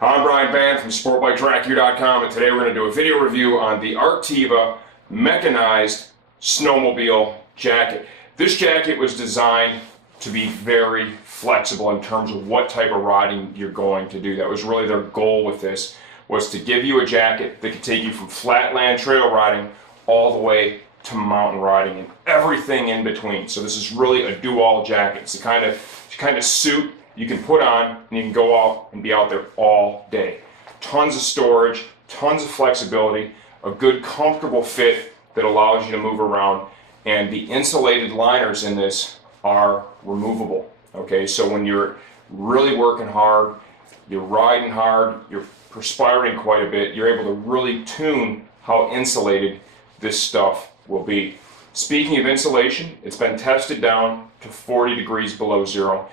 I'm Brian Van from SportBikeTrackYou.com, and today we're going to do a video review on the Arctiva Mechanized Snowmobile jacket. This jacket was designed to be very flexible in terms of what type of riding you're going to do. That was really their goal with this, was to give you a jacket that could take you from flatland trail riding all the way to mountain riding and everything in between. So this is really a do-all jacket. It's the kind of suit you can put on and you can go out and be out there all day. Tons of storage, tons of flexibility, a good comfortable fit that allows you to move around, and the insulated liners in this are removable. Okay, so when you're really working hard, you're riding hard, you're perspiring quite a bit, you're able to really tune how insulated this stuff will be. Speaking of insulation, it's been tested down to 40 degrees below zero.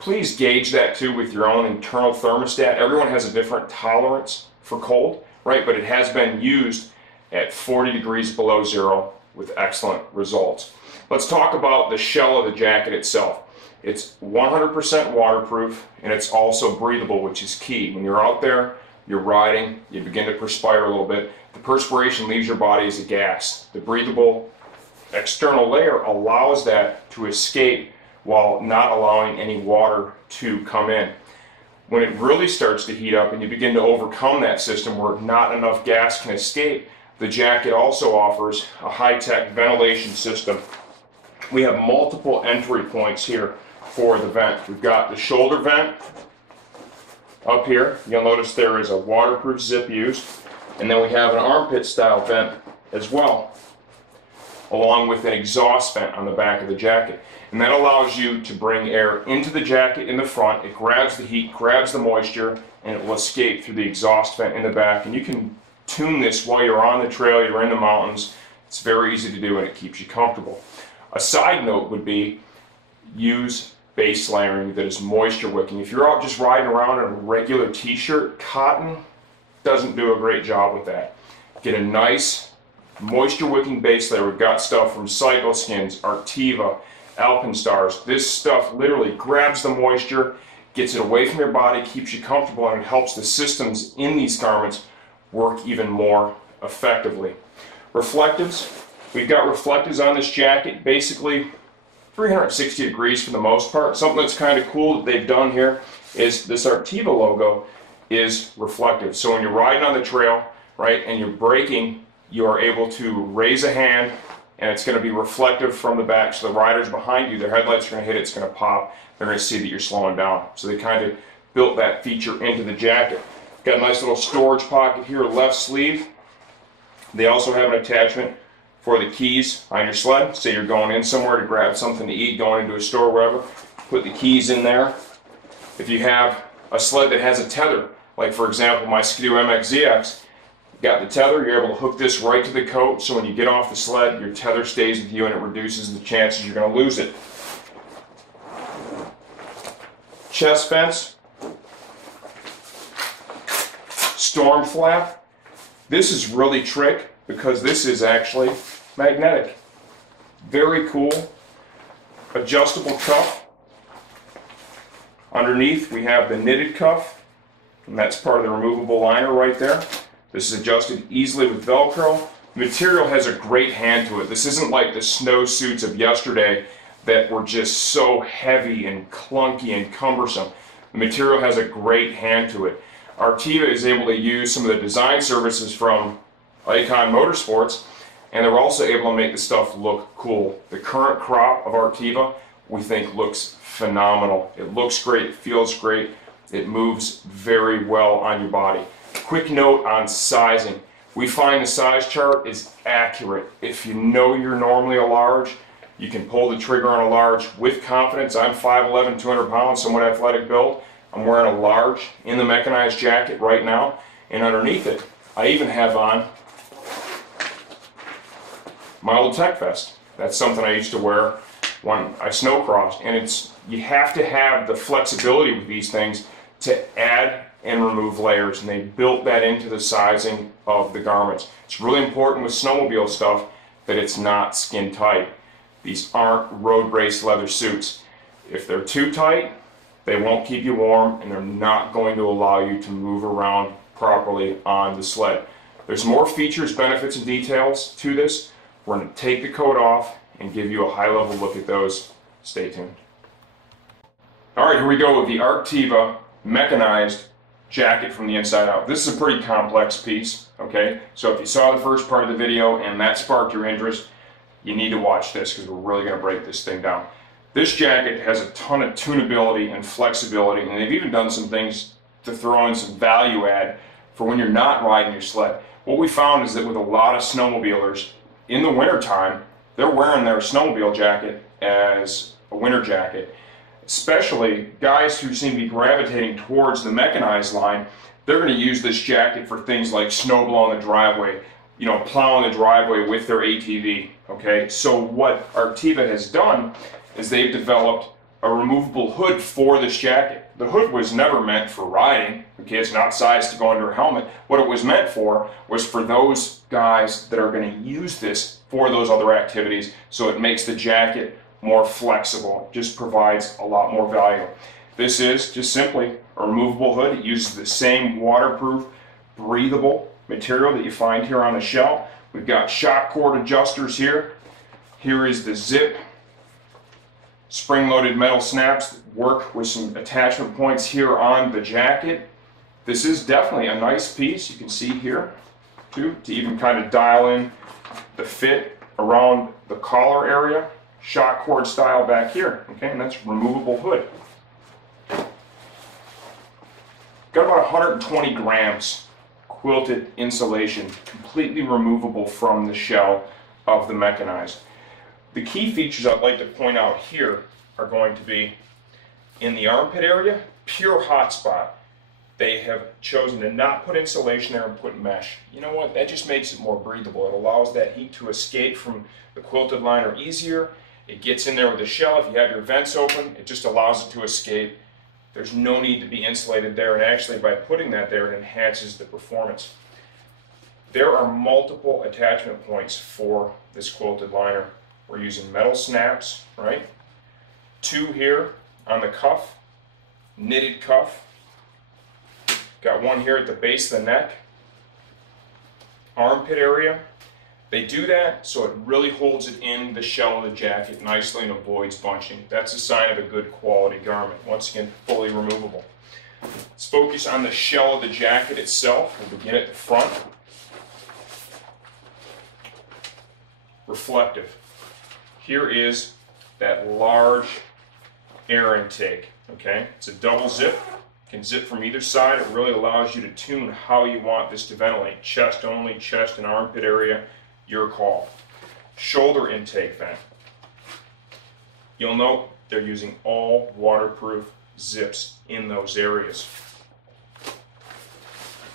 Please gauge that too with your own internal thermostat. Everyone has a different tolerance for cold, right? But it has been used at 40 degrees below zero with excellent results. Let's talk about the shell of the jacket itself. It's 100% waterproof, and it's also breathable, which is key. When you're out there, you're riding, you begin to perspire a little bit. The perspiration leaves your body as a gas. The breathable external layer allows that to escape while not allowing any water to come in. When it really starts to heat up and you begin to overcome that system where not enough gas can escape, the jacket also offers a high-tech ventilation system. We have multiple entry points here for the vent. We've got the shoulder vent up here. You'll notice there is a waterproof zip used, and then we have an armpit style vent as well, along with an exhaust vent on the back of the jacket. And that allows you to bring air into the jacket in the front. It grabs the heat, grabs the moisture, and it will escape through the exhaust vent in the back. And you can tune this while you're on the trail, you're in the mountains. It's very easy to do, and it keeps you comfortable. A side note would be use base layering that is moisture wicking. If you're out just riding around in a regular t-shirt, cotton doesn't do a great job with that. Get a nice moisture wicking base layer. We've got stuff from Cycleskins, Arctiva, Alpenstars. This stuff literally grabs the moisture, gets it away from your body, keeps you comfortable, and it helps the systems in these garments work even more effectively. Reflectives. We've got reflectives on this jacket, basically 360 degrees for the most part. Something that's kind of cool that they've done here is this Arctiva logo is reflective. So when you're riding on the trail, right, and you're braking, you are able to raise a hand and it's going to be reflective from the back, so the riders behind you, their headlights are going to hit it, it's going to pop, they're going to see that you're slowing down. So they kind of built that feature into the jacket. Got a nice little storage pocket here, left sleeve. They also have an attachment for the keys on your sled. Say you're going in somewhere to grab something to eat, going into a store, wherever, put the keys in there. If you have a sled that has a tether, like for example my Skidoo MXZX, got the tether, you're able to hook this right to the coat, so when you get off the sled, your tether stays with you and it reduces the chances you're going to lose it. Chest vents, storm flap. This is really trick because this is actually magnetic. Very cool. Adjustable cuff. Underneath we have the knitted cuff, and that's part of the removable liner right there. This is adjusted easily with Velcro. The material has a great hand to it. This isn't like the snow suits of yesterday that were just so heavy and clunky and cumbersome. The material has a great hand to it. Arctiva is able to use some of the design services from Icon Motorsports, and they're also able to make the stuff look cool. The current crop of Arctiva we think looks phenomenal. It looks great, it feels great, it moves very well on your body. Quick note on sizing. We find the size chart is accurate. If you know you're normally a large, you can pull the trigger on a large with confidence. I'm 5'11", 200 pounds, somewhat athletic build. I'm wearing a large in the mechanized jacket right now, and underneath it, I even have on my old tech vest. That's something I used to wear when I snowcrossed, and you have to have the flexibility with these things to add and remove layers, and they built that into the sizing of the garments. It's really important with snowmobile stuff that it's not skin tight. These aren't road race leather suits. If they're too tight, They won't keep you warm, and they're not going to allow you to move around properly on the sled. There's more features, benefits, and details to this. We're going to take the coat off and give you a high-level look at those. Stay tuned. All right, here we go with the Arctiva Mechanized jacket from the inside out. This is a pretty complex piece, okay? So if you saw the first part of the video and that sparked your interest, you need to watch this because we're really going to break this thing down. This jacket has a ton of tunability and flexibility, and they've even done some things to throw in some value add for when you're not riding your sled. What we found is that with a lot of snowmobilers, in the wintertime, they're wearing their snowmobile jacket as a winter jacket. Especially guys who seem to be gravitating towards the mechanized line, they're going to use this jacket for things like snow blowing the driveway, you know, plowing the driveway with their ATV, okay? So what Arctiva has done is they've developed a removable hood for this jacket. The hood was never meant for riding, okay? It's not sized to go under a helmet. What it was meant for was for those guys that are going to use this for those other activities, so it makes the jacket more flexible. It just provides a lot more value. This is just simply a removable hood. It uses the same waterproof, breathable material that you find here on the shell. We've got shock cord adjusters here. Here is the zip spring-loaded metal snaps that work with some attachment points here on the jacket. This is definitely a nice piece. You can see here too, to even kind of dial in the fit around the collar area. Shock cord style back here, okay, and that's removable hood. Got about 120 grams quilted insulation, completely removable from the shell of the Mechanized. The key features I'd like to point out here are going to be in the armpit area, pure hot spot. They have chosen to not put insulation there and put mesh. You know what, that just makes it more breathable. It allows that heat to escape from the quilted liner easier. It gets in there with the shell. If you have your vents open, it just allows it to escape. There's no need to be insulated there, and actually by putting that there, it enhances the performance. There are multiple attachment points for this quilted liner. We're using metal snaps, right? 2 here on the cuff, knitted cuff. Got 1 here at the base of the neck, armpit area. They do that so it really holds it in the shell of the jacket nicely and avoids bunching. That's a sign of a good quality garment. Once again, fully removable. Let's focus on the shell of the jacket itself. We'll begin at the front. Reflective. Here is that large air intake. Okay, it's a double zip. You can zip from either side. It really allows you to tune how you want this to ventilate. Chest only, chest and armpit area. Your call. Shoulder intake vent. You'll note they're using all waterproof zips in those areas.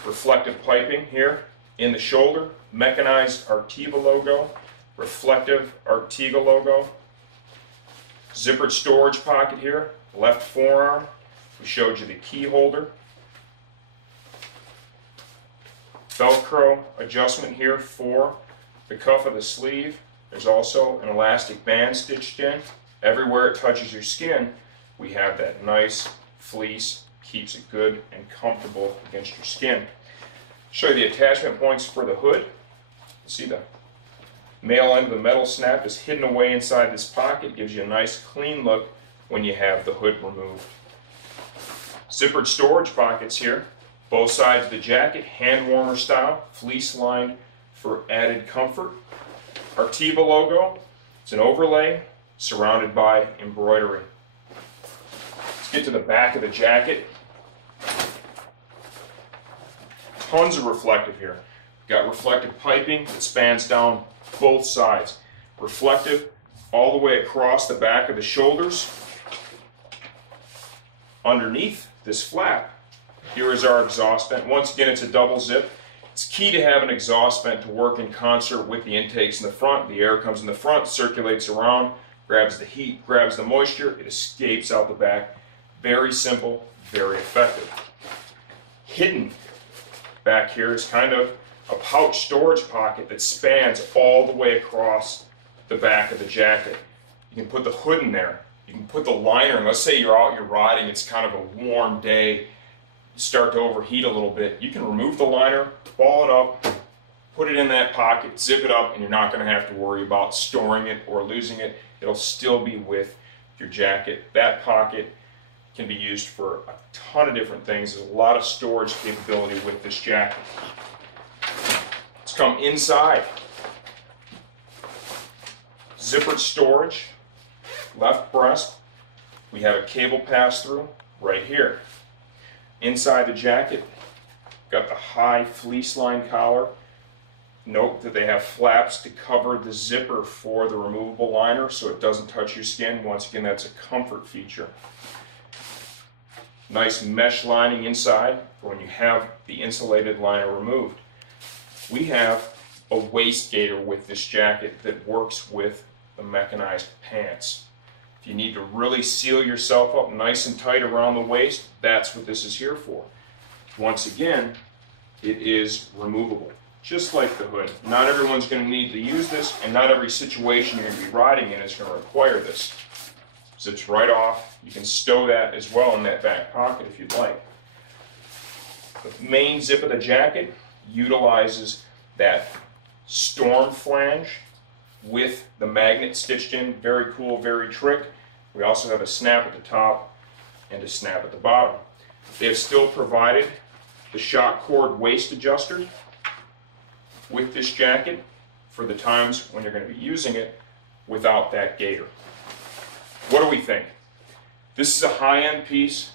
Reflective piping here in the shoulder, Mechanized Arctiva logo, reflective Arctiva logo. Zippered storage pocket here, left forearm. We showed you the key holder. Velcro adjustment here for the cuff of the sleeve. There's also an elastic band stitched in. Everywhere it touches your skin, we have that nice fleece, keeps it good and comfortable against your skin. Show you the attachment points for the hood. See the male end of the metal snap is hidden away inside this pocket. Gives you a nice clean look when you have the hood removed. Zippered storage pockets here, both sides of the jacket, hand warmer style, fleece lined for added comfort. Arctiva logo, it's an overlay surrounded by embroidery. Let's get to the back of the jacket. Tons of reflective here. We've got reflective piping that spans down both sides. Reflective all the way across the back of the shoulders. Underneath this flap, here is our exhaust vent. Once again, it's a double zip. It's key to have an exhaust vent to work in concert with the intakes in the front. The air comes in the front, circulates around, grabs the heat, grabs the moisture, it escapes out the back. Very simple, very effective. Hidden back here is kind of a pouch storage pocket that spans all the way across the back of the jacket. You can put the hood in there. You can put the liner in. Let's say you're out, you're riding, it's kind of a warm day, you start to overheat a little bit. You can remove the liner, ball it up, put it in that pocket, zip it up, and you're not going to have to worry about storing it or losing it. It'll still be with your jacket. That pocket can be used for a ton of different things. There's a lot of storage capability with this jacket. Let's come inside. Zippered storage, left breast. We have a cable pass-through right here. Inside the jacket, got the high fleece line collar. Note that they have flaps to cover the zipper for the removable liner so it doesn't touch your skin. Once again, that's a comfort feature. Nice mesh lining inside for when you have the insulated liner removed. We have a waist gaiter with this jacket that works with the mechanized pants. If you need to really seal yourself up nice and tight around the waist, that's what this is here for. Once again, it is removable, just like the hood. Not everyone's going to need to use this, and not every situation you're going to be riding in is going to require this. Zips right off. You can stow that as well in that back pocket if you'd like. The main zip of the jacket utilizes that storm flange with the magnet stitched in. Very cool, very trick. We also have a snap at the top and a snap at the bottom. They have still provided the shock cord waist adjuster with this jacket for the times when you're going to be using it without that gaiter. What do we think? This is a high-end piece,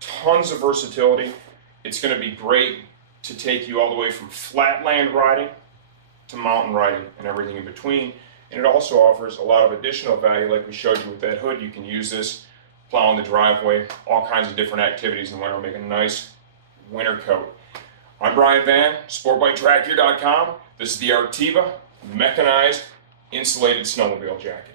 tons of versatility. It's going to be great to take you all the way from flatland riding to mountain riding and everything in between. And it also offers a lot of additional value, like we showed you with that hood. You can use this, plowing the driveway, all kinds of different activities in the winter, make a nice winter coat. I'm Brian Van, sportbiketrackgear.com. This is the Arctiva Mechanized Insulated Snowmobile Jacket.